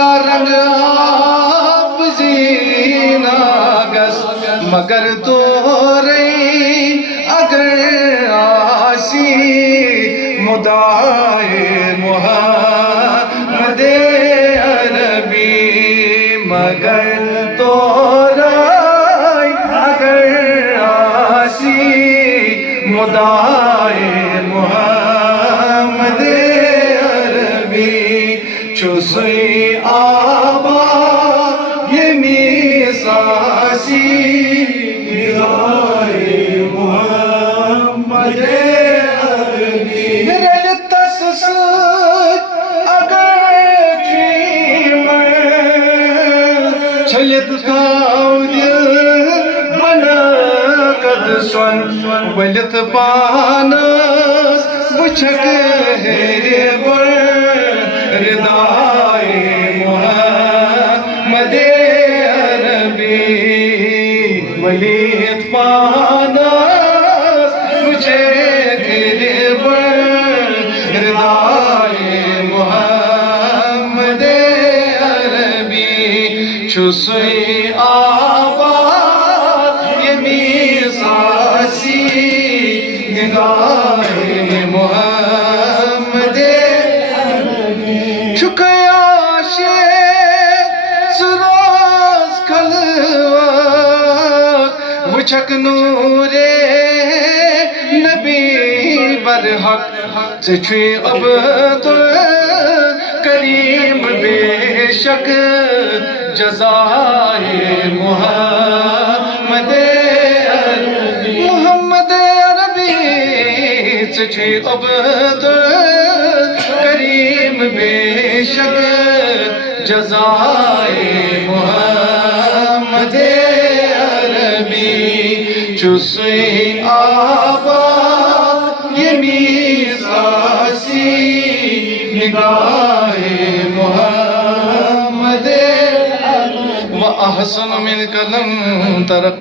کا رنگ آپ زینا گس مگر تو رہی اگر آسی مدعائے محمد عربی مگر تو رہی اگر آسی مدعائے محمد عربی چوسئی آبا یہ میساسی مدعائے محمد عربی میرے تسسد اگر چیمر چھلت کاؤد بنا قد سون ولت پانس وچھک ہے بر ردائے محمد عربی ولیت پانس مجھے تیرے بر ردائے محمد عربی چوسئی آباد یہ میساسی نگاہ محمد چکیا شیخ سراز خلوت وچھک نور نبی برحق چچوی عبد الکریم بے شک جزائے محمد عربی محمد عربی چچوی عبد الکریم بے شک جزائے محمد عربی چوسئی آباد یہ میساسی نگاہ محمد وَأَحْسَنُ مِنْكَ لَمْ تَرَقْ